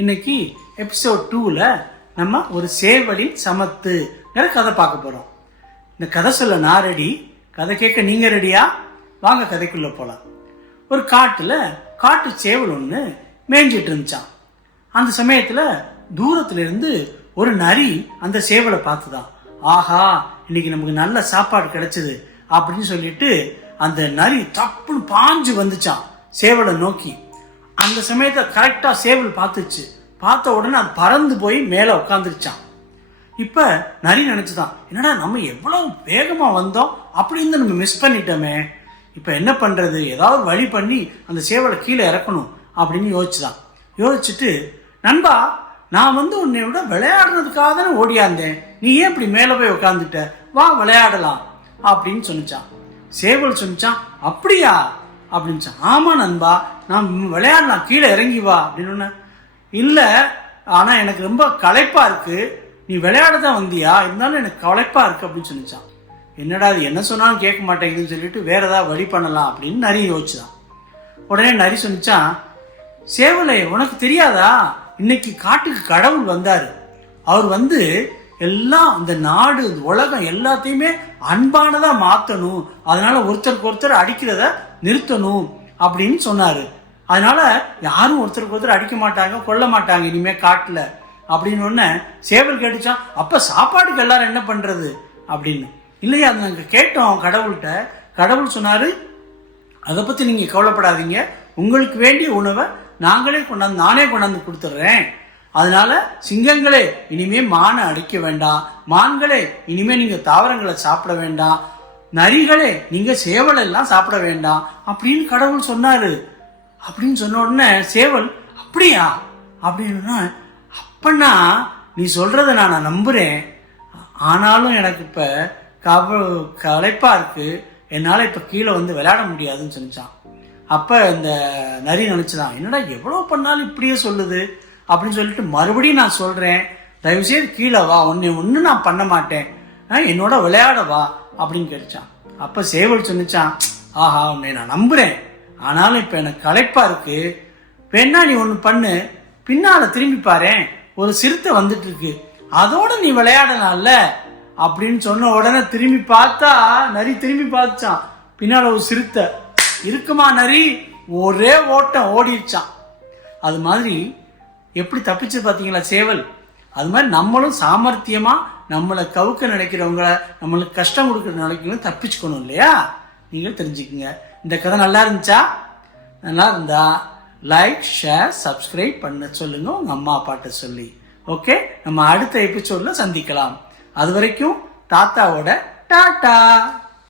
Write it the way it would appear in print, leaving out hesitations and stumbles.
இன்னைக்கு எபிசோட் 2ல நம்ம ஒரு சேவலின் சமத்துங்கிற கதை பார்க்க போறோம். இந்த கதை சொல்ல நான் ரெடி, கதை கேட்க நீங்க ரெடியா? வாங்க கதைக்குள்ள போலாம். ஒரு காட்டுல காட்டு சேவல் ஒன்று மேய்ஞ்சிட்டு இருந்துச்சான். அந்த சமயத்துல தூரத்துல இருந்து ஒரு நரி அந்த சேவலை பார்த்துதான், ஆஹா இன்னைக்கு நமக்கு நல்ல சாப்பாடு கிடைச்சது அப்படின்னு சொல்லிட்டு அந்த நரி தப்புன்னு பாஞ்சு வந்துச்சான் சேவலை நோக்கி. அந்த சமயத்தை கரெக்டா சேவல் பார்த்துச்சு. பார்த்த உடனே அது பறந்து போய் மேல உட்காந்துருச்சான். இப்ப நரி நினைச்சுதான், என்னடா நம்ம எவ்வளவு வேகமா வந்தோம் அப்படின்னு நம்ம மிஸ் பண்ணிட்டோமே, இப்ப என்ன பண்றது, ஏதாவது வழி பண்ணி அந்த சேவலை கீழே இறக்கணும் அப்படின்னு யோசிச்சுதான். யோசிச்சுட்டு, நண்பா நான் உன்னை விட விளையாடுறதுக்காக தானே ஓடியாந்தேன், நீ ஏன் இப்படி மேல போய் உட்காந்துட்ட, வா விளையாடலாம் அப்படின்னு சொன்னிச்சான். சேவல் சொன்னிச்சான், அப்படியா அப்படின்னு. ஆமா நண்பா, நான் விளையாடலாம், கீழே இறங்கி வா அப்படின்னு. இல்ல ஆனா எனக்கு ரொம்ப களைப்பா இருக்கு, நீ விளையாட தான் வந்தியா, இருந்தாலும் எனக்கு களைப்பா இருக்கு அப்படின்னு சொன்னிச்சான். என்னடா அது என்ன சொன்னாலும் கேட்க மாட்டேங்குதுன்னு சொல்லிட்டு வேற ஏதாவது வழி பண்ணலாம் அப்படின்னு நரி யோசிச்சுதான். உடனே நரி சொன்னிச்சான், சேவலை உனக்கு தெரியாதா, இன்னைக்கு காட்டுக்கு கடவுள் வந்தாரு, அவர் எல்லாம் இந்த நாடு உலகம் எல்லாத்தையுமே அன்பானதா மாத்தணும், அதனால ஒருத்தருக்கு ஒருத்தர் அடிக்கிறத நிறுத்தணும் அப்படின்னு சொன்னாரு. அதனால யாரும் ஒருத்தருக்கு ஒருத்தர் அடிக்க மாட்டாங்க, கொல்ல மாட்டாங்க இனிமே காட்டுல அப்படின்னு ஒண்ணு சேவல் கேட்டுச்சான். அப்ப சாப்பாடுக்கு எல்லாரும் என்ன பண்றது அப்படின்னு. இல்லையா, அது நாங்க கேட்டோம் கடவுள்கிட்ட, கடவுள் சொன்னாரு அதை பத்தி நீங்க கவலைப்படாதீங்க, உங்களுக்கு வேண்டிய உணவை நானே கொண்டாந்து கொடுத்துட்றேன், அதனால சிங்கங்களே இனிமே மானை அடிக்க வேண்டாம், மான்களே இனிமே நீங்க தாவரங்களை சாப்பிட வேண்டாம், நரிகளே நீங்க சேவல் எல்லாம் சாப்பிட வேண்டாம் அப்படின்னு கடவுள் சொன்னாரு அப்படின்னு சொன்ன உடனே சேவல், அப்படியா அப்படின்னு, அப்பன்னா நீ சொல்றத நான் நம்புறேன், ஆனாலும் எனக்கு இப்ப களைப்பா இருக்கு, என்னால இப்ப கீழே விளையாட முடியாதுன்னு சொன்னான். அப்ப இந்த நரி நினைச்சுதான், என்னடா எவ்வளவு பண்ணாலும் இப்படியே சொல்லுது அப்படின்னு சொல்லிட்டு மறுபடியும் நான் சொல்றேன், தயவுசெய்து கீழே வா, ஒன்னு நான் பண்ண மாட்டேன், என்னோட விளையாட வா அப்படின்னு கேட்டுச்சான். அப்ப சேவல் சொன்னிச்சான், ஆஹா உன்னை நான் நம்புறேன், ஆனாலும் இப்ப எனக்கு களைப்பா இருக்கு, வேணா நீ ஒண்ணு பண்ணு, பின்னால திரும்பி பாரு, ஒரு சிறுத்தை வந்துட்டு இருக்கு, அதோட நீ விளையாடலாம்ல அப்படின்னு சொன்ன உடனே திரும்பி பார்த்தா நரி திரும்பி பார்த்துச்சான், பின்னால ஒரு சிறுத்தை இருக்குமா, நரி ஒரே ஓட்டம் ஓடிச்சான். அது மாதிரி எப்படி தப்பிச்சு பாத்தீங்களா சேவல். அது மாதிரி நம்மளும் சாமர்த்தியமா நம்மளை கவுக்க நினைக்கிறவங்க, நம்மளுக்கு கஷ்டம் கொடுக்குற நினைக்கிறவங்க தப்பிச்சுக்கணும் இல்லையா. நீங்க தெரிஞ்சுக்குங்க. இந்த கதை நல்லா இருந்துச்சா? நல்லா இருந்தா லைக், ஷேர், சப்ஸ்கிரைப் பண்ண சொல்லுங்க உங்க அம்மா அப்பாட்ட சொல்லி. ஓகே, நம்ம அடுத்த எபிசோட்ல சந்திக்கலாம். அது வரைக்கும் தாத்தாவோட டாடா.